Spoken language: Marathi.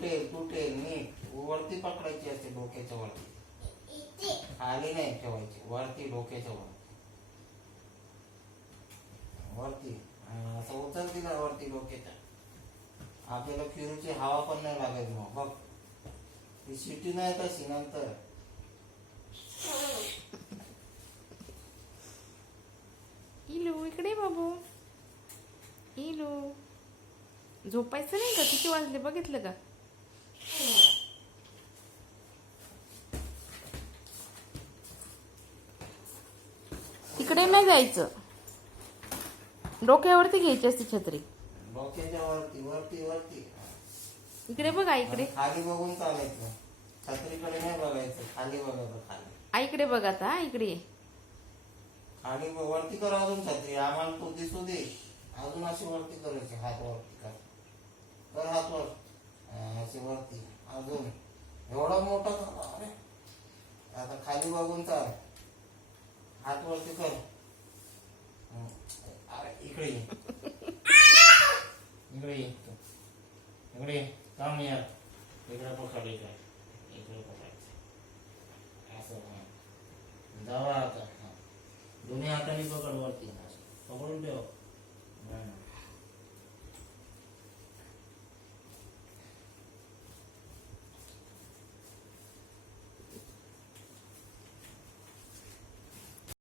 तुटेल तुटेल. नीट वरती पकडायची असते, डोक्याच्या वरती, खाली नाही ठेवायची, वरती डोक्याच्या वर वरती. असं उचल दिला वरती डोक्याच्या, आपल्याला फिरूची हवा पण नाही लागेल. मग बघ ती शिटी नाही तशी नंतर. इलू इकडे बाबू. इलू झोपायचं नाही का? किती वाजले बघितलं का? इकडे नाही जायचं, डोक्यावरती घ्यायची असते छत्री. डोक्याच्या वरती वरती वरती. इकडे बघ आईकडे. खाली बघून चालायचं, छत्रीकडे नाही बघायचं, खाली बघायचं. खाली आईकडे बघ आता. इकडे ये. खाली वरती कर अजून छत्री, आम्हाला तू दिसू दे. अजून अशी वरती करायची, हात वरती कर, कर हात वर, अशी वरती अजून. एवढा मोठा झाला. अरे आता खाली बघून चाल, हात वरती कर.